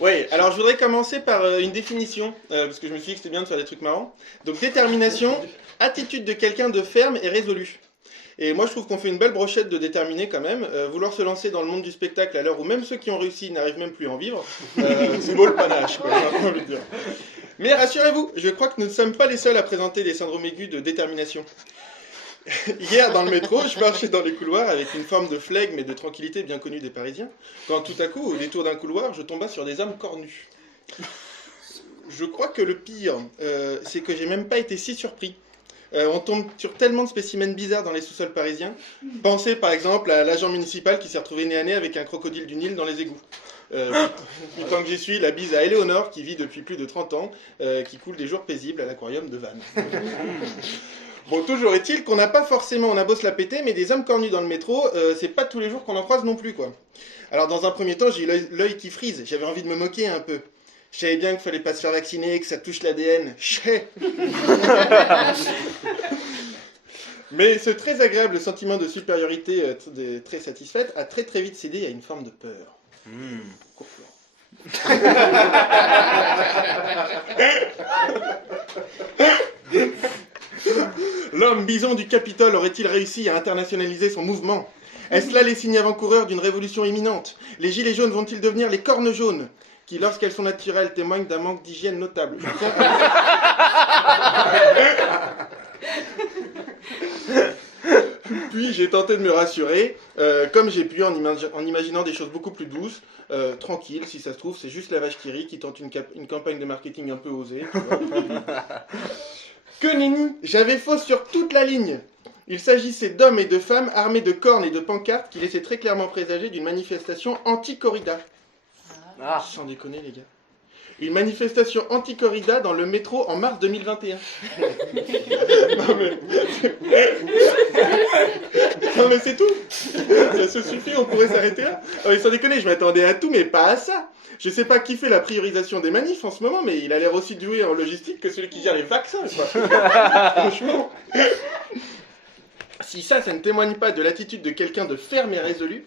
Oui, alors je voudrais commencer par une définition, parce que je me suis dit que c'était bien de faire des trucs marrants. Donc détermination, attitude de quelqu'un de ferme et résolu. Et moi je trouve qu'on fait une belle brochette de déterminés quand même. Vouloir se lancer dans le monde du spectacle à l'heure où même ceux qui ont réussi n'arrivent même plus à en vivre, c'est beau le panache, quoi, j'ai envie de dire. Mais rassurez-vous, je crois que nous ne sommes pas les seuls à présenter des syndromes aigus de détermination. Hier, dans le métro, je marchais dans les couloirs avec une forme de flegme et de tranquillité bien connue des Parisiens, quand tout à coup, au détour d'un couloir, je tomba sur des hommes cornus. Je crois que le pire, c'est que j'ai même pas été si surpris. On tombe sur tellement de spécimens bizarres dans les sous-sols parisiens. Pensez par exemple à l'agent municipal qui s'est retrouvé nez à nez avec un crocodile du Nil dans les égouts. Tant que j'y suis, la bise à Éléonore qui vit depuis plus de 30 ans, qui coule des jours paisibles à l'aquarium de Vannes. Bon, toujours est-il qu'on n'a pas forcément, on a beau se la péter, mais des hommes cornus dans le métro, c'est pas tous les jours qu'on en croise non plus, quoi. Alors, dans un premier temps, j'ai eu l'œil qui frise, j'avais envie de me moquer un peu. Je savais bien qu'il fallait pas se faire vacciner, que ça touche l'ADN. Mais ce très agréable sentiment de supériorité très satisfaite a très très vite cédé à une forme de peur. L'homme bison du Capitole aurait-il réussi à internationaliser son mouvement? Est-ce là les signes avant-coureurs d'une révolution imminente? Les gilets jaunes vont-ils devenir les cornes jaunes, qui, lorsqu'elles sont naturelles, témoignent d'un manque d'hygiène notable? Puis j'ai tenté de me rassurer, comme j'ai pu en imaginant des choses beaucoup plus douces, tranquilles, si ça se trouve, c'est juste la vache qui rit qui tente une campagne de marketing un peu osée. Tu vois. Que nenni, j'avais faux sur toute la ligne. Il s'agissait d'hommes et de femmes armés de cornes et de pancartes qui laissaient très clairement présager d'une manifestation anti-corrida. Ah. Sans déconner les gars. Une manifestation anti-corrida dans le métro en mars 2021. Non mais c'est tout. Ça se suffit, on pourrait s'arrêter là. Ah mais sans déconner, je m'attendais à tout, mais pas à ça. Je sais pas qui fait la priorisation des manifs en ce moment, mais il a l'air aussi doué en logistique que celui qui gère les vaccins, quoi. Franchement. Si ça ne témoigne pas de l'attitude de quelqu'un de ferme et résolu,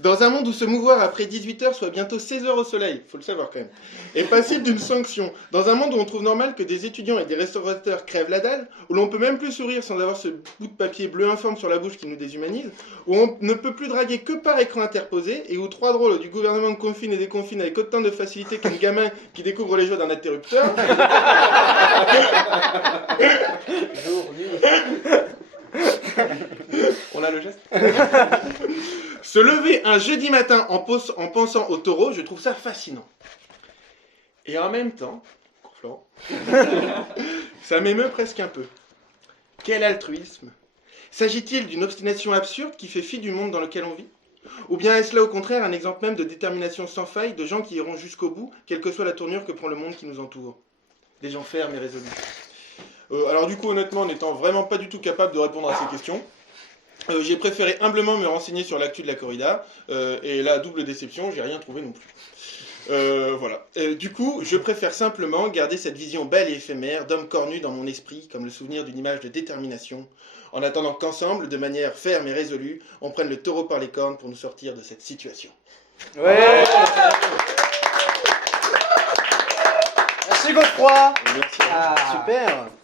dans un monde où se mouvoir après 18h, soit bientôt 16h au soleil, faut le savoir quand même, est passible d'une sanction, dans un monde où on trouve normal que des étudiants et des restaurateurs crèvent la dalle, où l'on peut même plus sourire sans avoir ce bout de papier bleu informe sur la bouche qui nous déshumanise, où on ne peut plus draguer que par écran interposé, et où trois drôles du gouvernement confine et déconfine avec autant de facilité qu'un gamin qui découvre les joies d'un interrupteur. On a le geste. Se lever un jeudi matin en pensant au taureau, je trouve ça fascinant. Et en même temps, ça m'émeut presque un peu. Quel altruisme! S'agit-il d'une obstination absurde qui fait fi du monde dans lequel on vit? Ou bien est-ce là au contraire un exemple même de détermination sans faille de gens qui iront jusqu'au bout, quelle que soit la tournure que prend le monde qui nous entoure? Des gens fermes et résolus. Alors du coup, honnêtement, n'étant vraiment pas du tout capable de répondre à ces questions, j'ai préféré humblement me renseigner sur l'actu de la corrida, et là, double déception, j'ai rien trouvé non plus. Voilà. Du coup, je préfère simplement garder cette vision belle et éphémère d'homme cornu dans mon esprit, comme le souvenir d'une image de détermination, en attendant qu'ensemble, de manière ferme et résolue, on prenne le taureau par les cornes pour nous sortir de cette situation. Ouais. Merci Godefroy. Merci. Super.